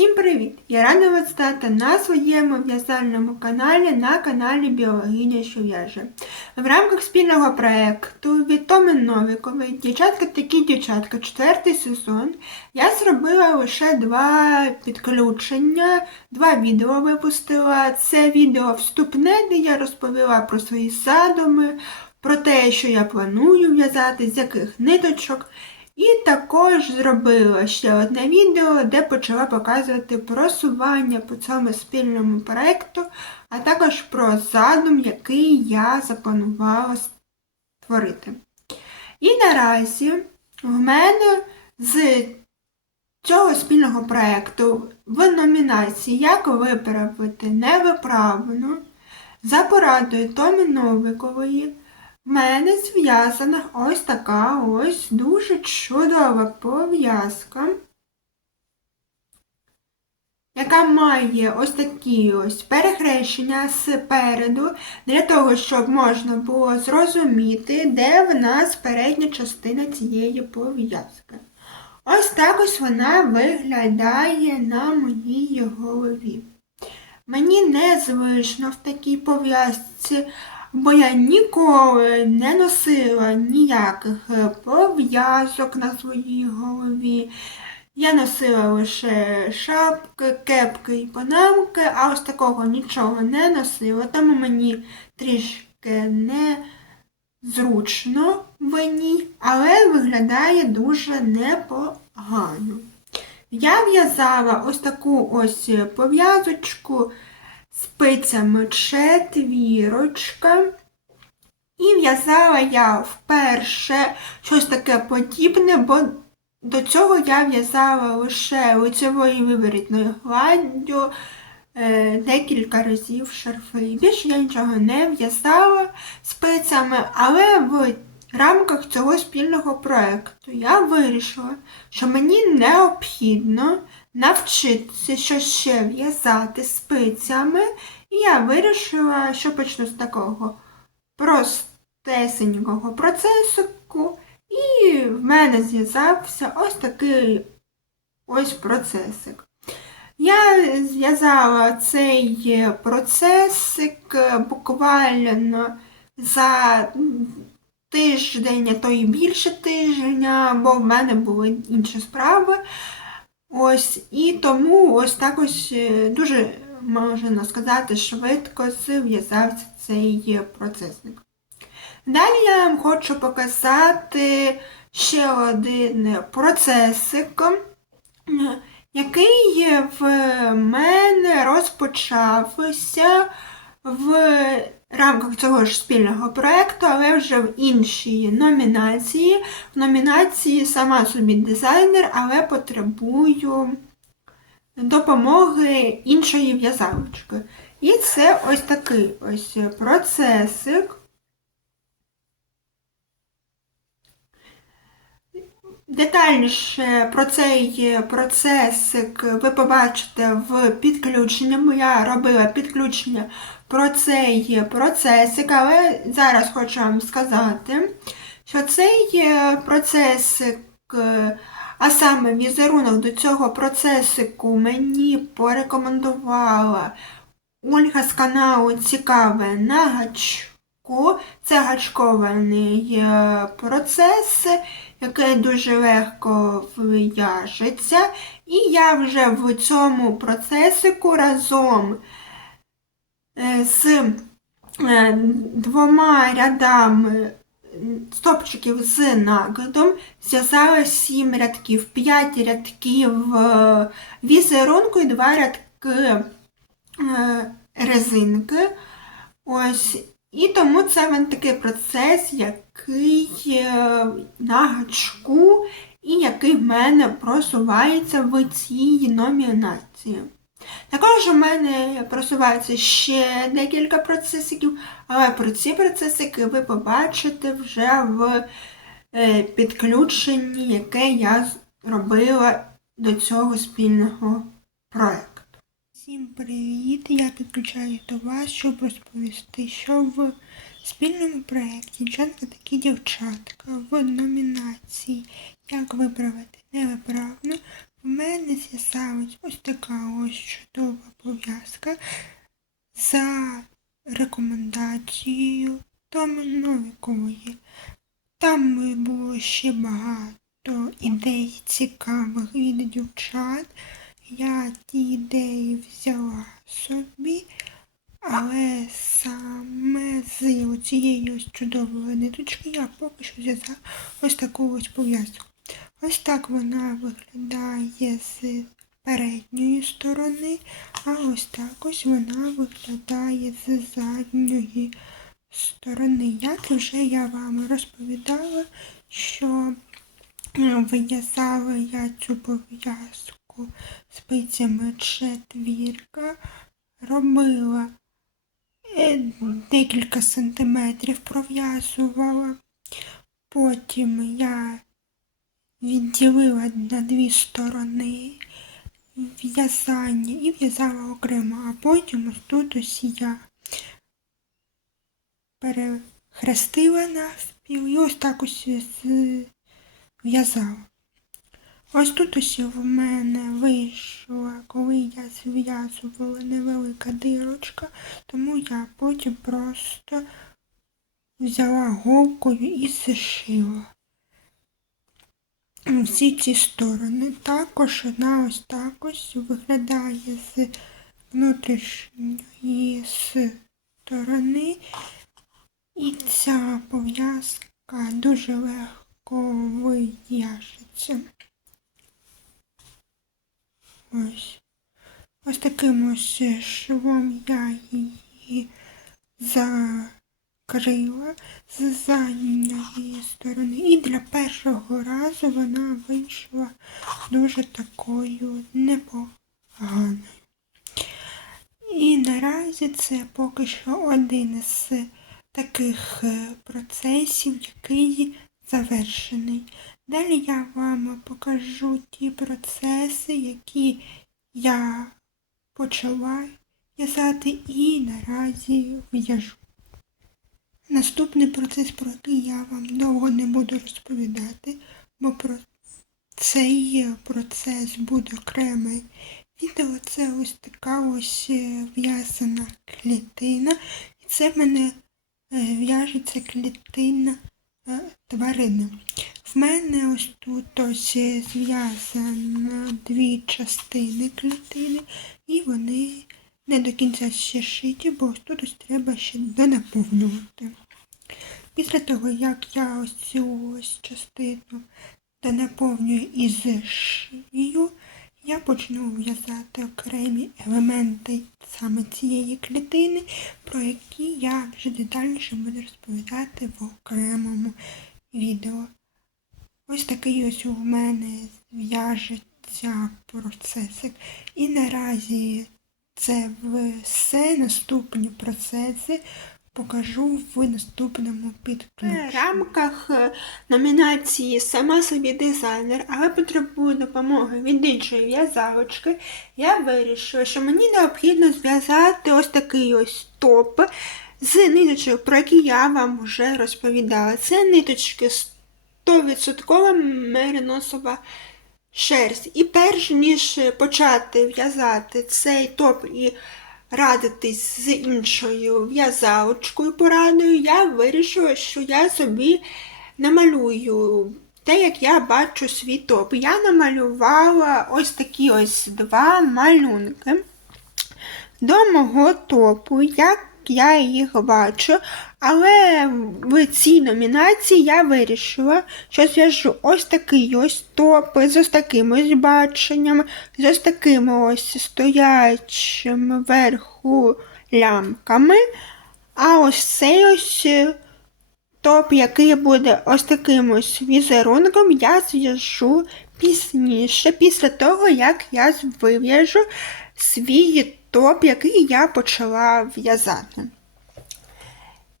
Всім привіт! Я рада вас стати на своєму в'язальному каналі на каналі Біологиня що в'яже. В рамках спільного проєкту від Томи Новікової Дівчатка такі дівчатка, четвертий сезон. Я зробила лише два підключення, два відео випустила. Це відео вступне, де я розповіла про свої задуми, про те, що я планую в'язати, з яких ниточок. І також зробила ще одне відео, де почала показувати просування по цьому спільному проєкту, а також про задум, який я запланувала створити. І наразі в мене з цього спільного проєкту в номінації Як виправити невиправну за порадою Томі Новикової в мене зв'язана ось така ось дуже чудова пов'язка, яка має ось такі ось перехрещення спереду, для того, щоб можна було зрозуміти, де в нас передня частина цієї пов'язки. Ось так ось вона виглядає на моїй голові. Мені незвично в такій пов'язці бо я ніколи не носила ніяких е, пов'язок на своїй голові. Я носила лише шапки, кепки і панамки, а ось такого нічого не носила, тому мені трішки незручно в ній, але виглядає дуже непогано. Я в'язала ось таку ось пов'язочку спицями четвірочка. І в'язала я вперше щось таке подібне, бо до цього я в'язала лише лицевою виворітною гладдю е, декілька разів шарфи. Більше я нічого не в'язала спицями, але в рамках цього спільного проєкту я вирішила, що мені необхідно навчитися що ще в'язати спицями. І я вирішила, що почну з такого простесенького процесику. І в мене зв'язався ось такий ось процесик. Я зв'язала цей процесик буквально за тиждень, а то і більше тижня, бо в мене були інші справи. Ось, І тому ось так ось е, дуже, можна сказати, швидко зв'язався цей процесник. Далі я вам хочу показати ще один процесик, який в мене розпочався в рамках цього ж спільного проєкту, але вже в іншій номінації. В номінації сама собі дизайнер, але потребую допомоги іншої в'язалочки. І це ось такий ось процесик. Детальніше про цей процесик ви побачите в підключенні, я робила підключення про цей процесик, але зараз хочу вам сказати, що цей процесик, а саме візерунок до цього процесику мені порекомендувала Ольга з каналу Цікаве на гачку. Це гачкований процес який дуже легко в'яжеться. І я вже в цьому процесику разом е, з е, двома рядами стопчиків з наглядом зв'язала 7 рядків, 5 рядків е, візерунку і 2 рядки резинки. Ось. І тому це він такий процес, який на гачку і який в мене просувається в цій номінації. Також у мене просувається ще декілька процесиків, але про ці процесики ви побачите вже в е, підключенні, яке я робила до цього спільного проєкту. Всім привіт! Я підключаю до вас, щоб розповісти, що в спільному проєкті «Дівчатка такі дівчатка в номінації Як виправити невиправно в мене з'явилась ось така ось чудова пов'язка за рекомендацією Томи Новікової. Там було ще багато ідей цікавих від дівчат. Я ті ідеї взяла собі, але саме з цієї ось чудової ниточки я поки що зв'язала ось таку ось пов'язку. Ось так вона виглядає з передньої сторони, а ось так ось вона виглядає з задньої сторони. Як вже я вам розповідала, що вив'язала я цю пов'язку спицями четвірка, робила е, декілька сантиметрів пров'язувала. Потім я відділила на дві сторони в'язання і в'язала окремо, а потім тут ось я перехрестила навпіл і ось так ось в'язала. Ось тут ось в мене вийшла, коли я зв'язувала невелика дирочка, тому я потім просто взяла голкою і зшила всі ці сторони. Також вона ось так ось виглядає з внутрішньої сторони. І ця пов'язка дуже легко вияжеться. Ось. Ось таким ось швом я її закрила з задньої сторони. І для першого разу вона вийшла дуже такою непоганою. І наразі це поки що один з таких е, процесів, який завершений. Далі я вам покажу ті процеси, які я почала в'язати і наразі в'яжу. Наступний процес, про який я вам довго не буду розповідати, бо про цей процес буде окреме відео. Це ось така ось е, в'язана клітина. І це в мене е, в'яжеться клітина тварини. В мене ось тут ось е, зв'язано дві частини клітини, і вони не до кінця ще шиті, бо ось тут ось треба ще донаповнювати. Після того, як я ось цю ось частину донаповнюю і зшию, я почну в'язати окремі елементи саме цієї клітини, про які я вже детальніше буду розповідати в окремому відео. Ось такий ось у мене в'яжеться процесик. І наразі це все наступні процеси покажу в наступному підключенні. В рамках е, номінації Сама собі дизайнер, але потребую допомоги від іншої в'язалочки, я вирішила, що мені необхідно зв'язати ось такий ось топ з ниточок, про які я вам вже розповідала. Це ниточки 100% мериносова шерсть. І перш ніж почати в'язати цей топ і радитись з іншою в'язалочкою пораною, я вирішила, що я собі намалюю те, як я бачу свій топ. Я намалювала ось такі ось два малюнки до мого топу, як я їх бачу. Але в цій номінації я вирішила, що зв'яжу ось такий ось топ з ось таким ось баченням, з ось такими ось стоячими вверху лямками. А ось цей ось топ, який буде ось таким ось візерунком, я зв'яжу пізніше, після того, як я вив'яжу свій топ, який я почала в'язати.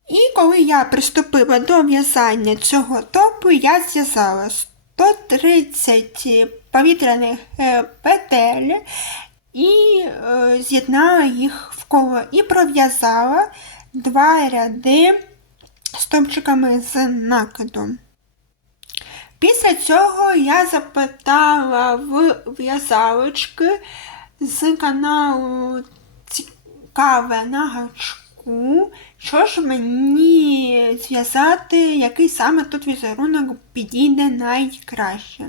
І коли я приступила до в'язання цього топу, я зв'язала 130 повітряних е, петель і е, з'єднала їх в коло і пров'язала два ряди стовпчиками з накидом. Після цього я запитала в в'язалочки з каналу Цікаве на гачку, що ж мені зв'язати, який саме тут візерунок підійде найкраще.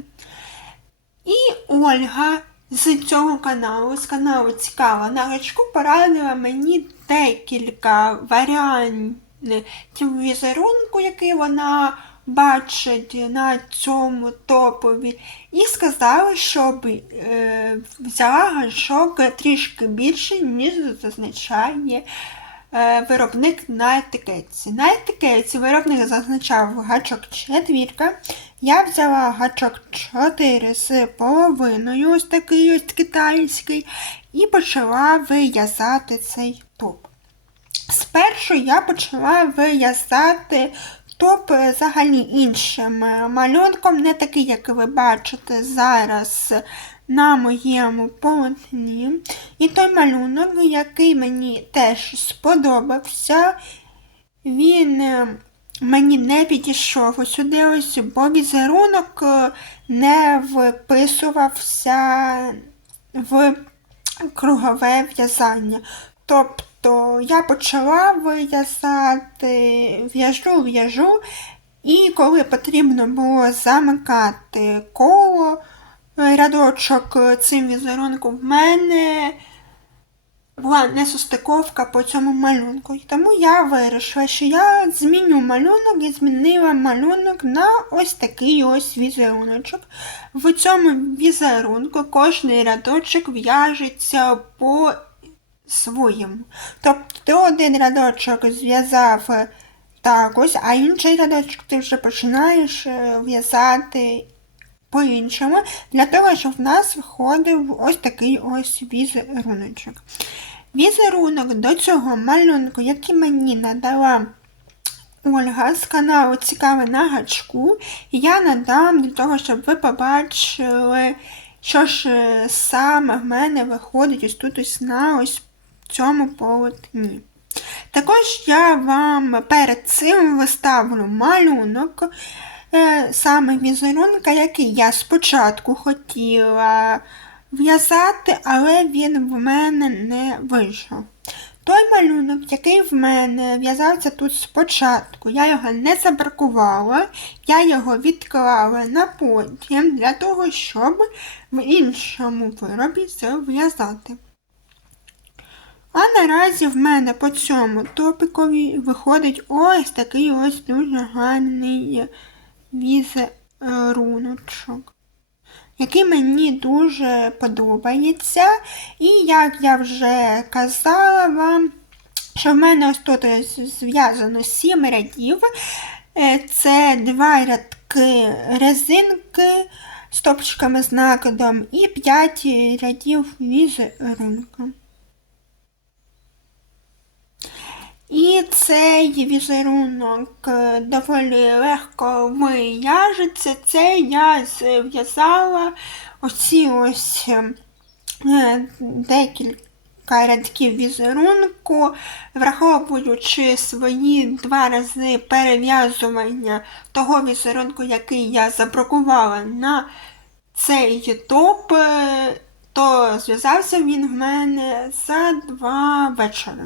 І Ольга з цього каналу, з каналу Цікаво на гачку, порадила мені декілька варіантів візерунку, який вона бачить на цьому топові, і сказала, щоб е, взяла гачок трішки більше, ніж зазначає е, виробник на етикетці. На етикетці виробник зазначав гачок четвірка. Я взяла гачок 4 з половиною, ось такий ось китайський, і почала виязати цей топ. Спершу я почала виязати топ взагалі іншим малюнком, не такий, як ви бачите зараз на моєму полотні. І той малюнок, який мені теж сподобався, він е, мені не підійшов сюди, ось, бо візерунок е, не вписувався в кругове в'язання. Тобто я почала в'язати, в'яжу, в'яжу, і коли потрібно було замикати коло, е, рядочок цим візерунком в мене була несостиковка по цьому малюнку. І тому я вирішила, що я зміню малюнок і змінила малюнок на ось такий ось візеруночок. В цьому візерунку кожний рядочок в'яжеться по своєму. Тобто один рядочок зв'язав так ось, а інший рядочок ти вже починаєш е, в'язати по-іншому, для того, щоб в нас виходив ось такий ось візеруночок. Візерунок до цього малюнку, який мені надала Ольга з каналу Цікаве на гачку, я надам для того, щоб ви побачили, що ж е, саме в мене виходить ось тут ось на ось цьому полотні. Також я вам перед цим виставлю малюнок е, саме візерунка, який я спочатку хотіла в'язати, але він в мене не вийшов. Той малюнок, який в мене в'язався тут спочатку, я його не забракувала, я його відклала на потім для того, щоб в іншому виробі це в'язати. А наразі в мене по цьому топікові виходить ось такий ось дуже гарний візеруночок який мені дуже подобається. І як я вже казала вам, що в мене ось тут зв'язано 7 рядів. Е, це два рядки резинки з топчиками з накидом і 5 рядів візерунка. І цей візерунок е, доволі легко вияжеться. Це я зв'язала оці ось е, декілька рядків візерунку, враховуючи свої два рази перев'язування того візерунку, який я забракувала на цей топ, е, то зв'язався він в мене за два вечора.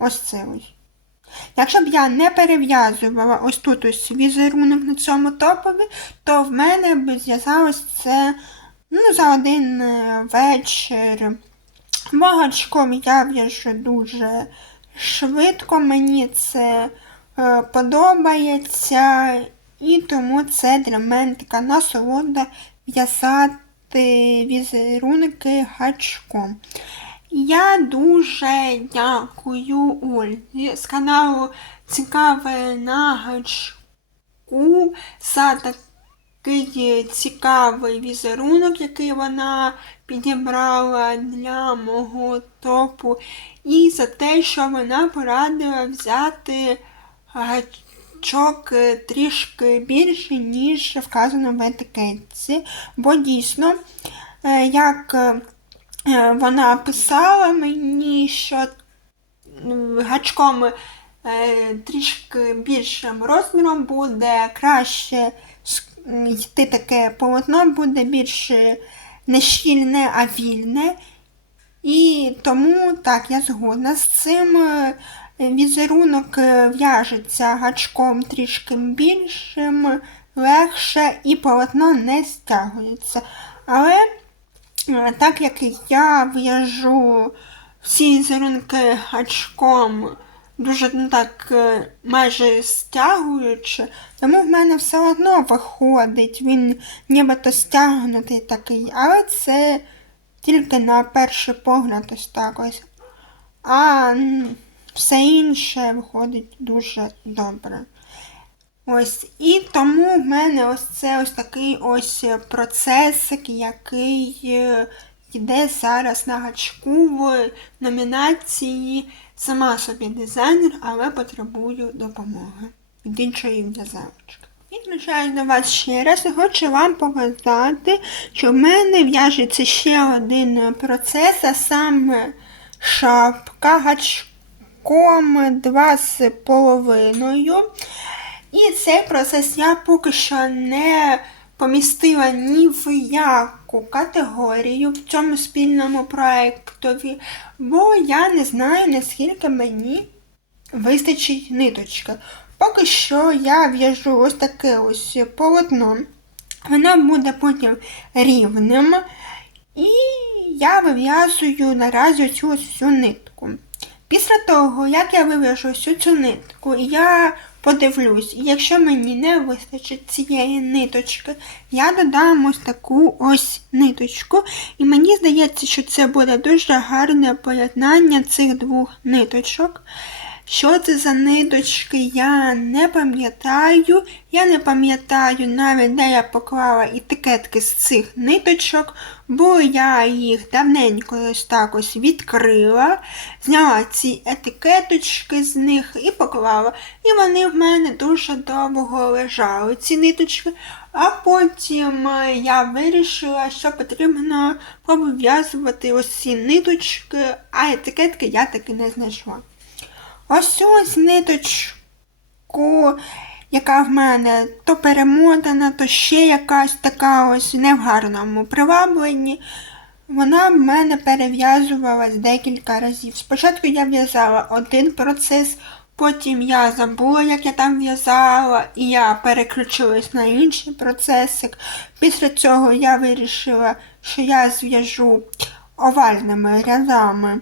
Ось це. Якщо б я не перев'язувала ось тут ось візерунок на цьому топові, то в мене б зв'язалось це ну, за один е, вечір. Вагачком я в'яжу дуже швидко, мені це е, подобається, і тому це для мене така насолода в'язати візерунки гачком. Я дуже дякую Ользі з каналу Цікаве на гачку за такий цікавий візерунок, який вона підібрала для мого топу. І за те, що вона порадила взяти гачок трішки більше, ніж вказано в етикетці. Бо дійсно, е, як вона писала мені, що гачком е, трішки більшим розміром буде краще йти таке полотно буде більш е, не щільне, а вільне. І тому так, я згодна з цим. е, Візерунок е, в'яжеться гачком трішки більшим, легше і полотно не стягується. Але е, так як я в'яжу всі візерунки гачком, дуже ну, так е, майже стягуючи, тому в мене все одно виходить. Він нібито стягнутий такий, але це тільки на перший погляд ось так ось. А все інше виходить дуже добре. Ось, і тому в мене ось це ось такий ось процесик, який е, йде зараз на гачку в номінації Сама собі дизайнер, але потребую допомоги від іншої в'язалочки. Підключаюсь до вас ще раз і хочу вам показати, що в мене в'яжеться ще один процес, а саме шапка гачком два з половиною. І цей процес я поки що не помістила ні в яку категорію в цьому спільному проєктові, бо я не знаю, наскільки мені вистачить ниточки. Поки що я в'яжу ось таке ось полотно. Воно буде потім рівним. І я вив'язую наразі цю ось цю нитку. Після того, як я вив'яжу всю цю нитку, я подивлюсь, якщо мені не вистачить цієї ниточки, я додам ось таку ось ниточку. І мені здається, що це буде дуже гарне поєднання цих двох ниточок. Що це за ниточки, я не пам'ятаю. Я не пам'ятаю навіть, де я поклала етикетки з цих ниточок, бо я їх давненько ось так ось відкрила, зняла ці етикеточки з них і поклала. І вони в мене дуже довго лежали, ці ниточки. А потім е, я вирішила, що потрібно пов'язувати ось ці ниточки, а етикетки я таки не знайшла. Ось ось ниточку, яка в мене то перемотана, то ще якась така ось не в гарному привабленні. Вона в мене перев'язувалась декілька разів. Спочатку я в'язала один процес, потім я забула, як я там в'язала, і я переключилась на інший процесик. Після цього я вирішила, що я зв'яжу овальними рядами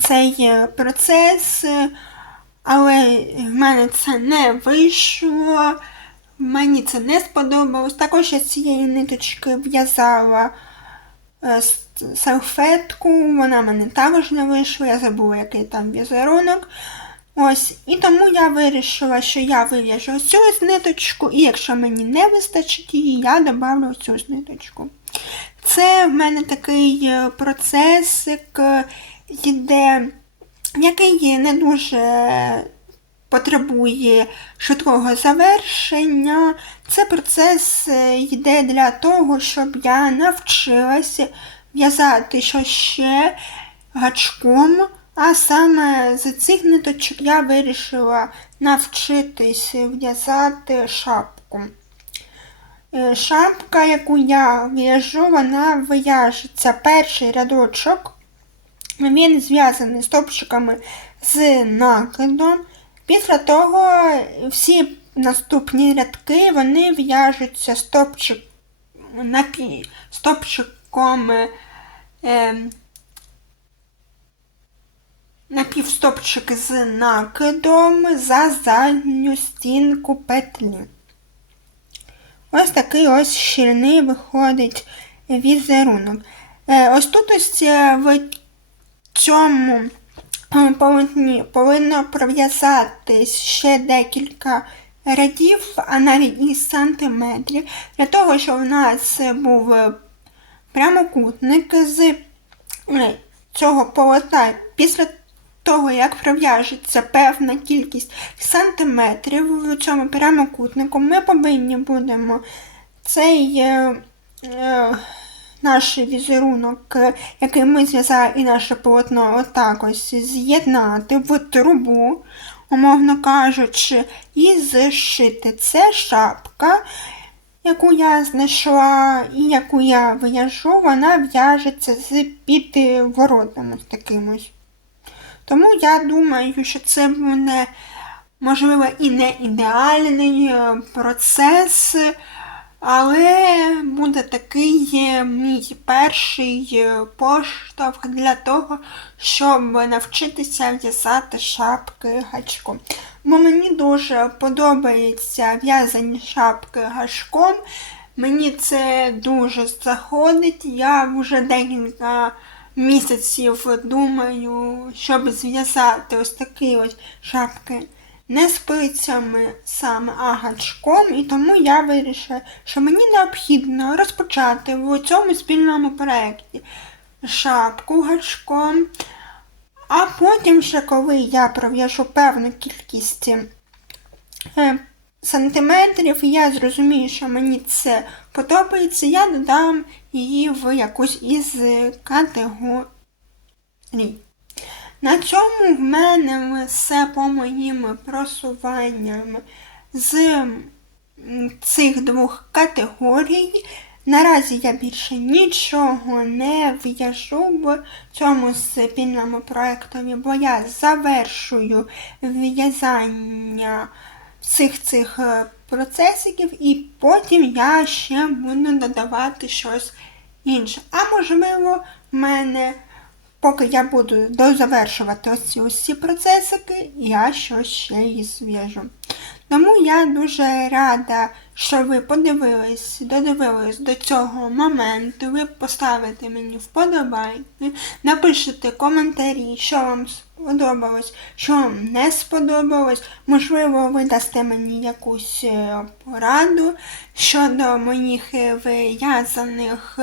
цей е, процес, але в мене це не вийшло. Мені це не сподобалось. Також я з цієї ниточки в'язала е, салфетку, вона мене також не вийшла, я забула, який там візерунок. Ось, і тому я вирішила, що я вив'яжу цю ниточку, і якщо мені не вистачить її, я добавлю цю ниточку. Це в мене такий е, процесик, йде, який не дуже потребує швидкого завершення. Це процес е, йде для того, щоб я навчилася в'язати що ще гачком. А саме з цих ниточок я вирішила навчитись в'язати шапку. Е, Шапка, яку я в'яжу, вона в'яжеться перший рядочок. Він зв'язаний стопчиками з накидом. Після того всі наступні рядки вони в'яжуться стопчик, напі, е, напівстопчик з накидом за задню стінку петлі. Ось такий ось щільний виходить візерунок. Е, Ось тут ось е, в цьому е, полотні повинно пров'язатись ще декілька рядів, а навіть і сантиметрів, для того, щоб у нас був е, прямокутник з е, цього полотна. Після того, як пров'яжеться певна кількість сантиметрів в цьому прямокутнику, ми повинні будемо цей наш візерунок, е, який ми зв'язали і наше полотно, отак ось з'єднати в трубу, умовно кажучи, і зшити. Це шапка. яку я знайшла і яку я в'яжу, вона в'яжеться з під воротами з таким. Тому я думаю, що це буде, можливо, і не ідеальний е, процес, але буде такий е, мій перший е, поштовх для того, щоб навчитися в'язати шапки гачком. Бо мені дуже подобається в'язані шапки гачком. Мені це дуже заходить. Я вже декілька місяців думаю, щоб зв'язати ось такі ось шапки не спицями саме, а гачком, і тому я вирішила, що мені необхідно розпочати в цьому спільному проєкті шапку гачком, а потім ще коли я пров'яжу певну кількість е, сантиметрів, і я зрозумію, що мені це подобається, я додам її в якусь із категорій. На цьому в мене все по моїм просуванням з цих двох категорій. Наразі я більше нічого не в'яжу в цьому спільному проєктові, бо я завершую в'язання всіх цих е, процесиків, і потім я ще буду додавати щось інше. А можливо, в мене, поки я буду дозавершувати ось ці усі процесики, я щось ще і зв'яжу. Тому я дуже рада, що ви подивились, додивились до цього моменту. Ви поставите мені вподобайки, напишете коментарі, що вам сподобалось, що вам не сподобалось. Можливо, ви дасте мені якусь е, пораду щодо моїх е, в'язаних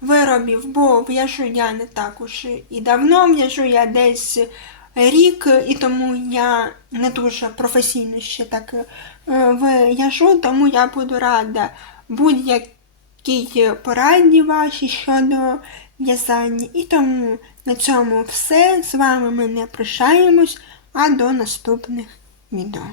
виробів, бо в'яжу я не так уж і давно в'яжу я десь рік, і тому я не дуже професійно ще так е, в'яжу, тому я буду рада будь-якій пораді вашій щодо в'язання. І тому на цьому все. З вами ми не прощаємось, а до наступних відео.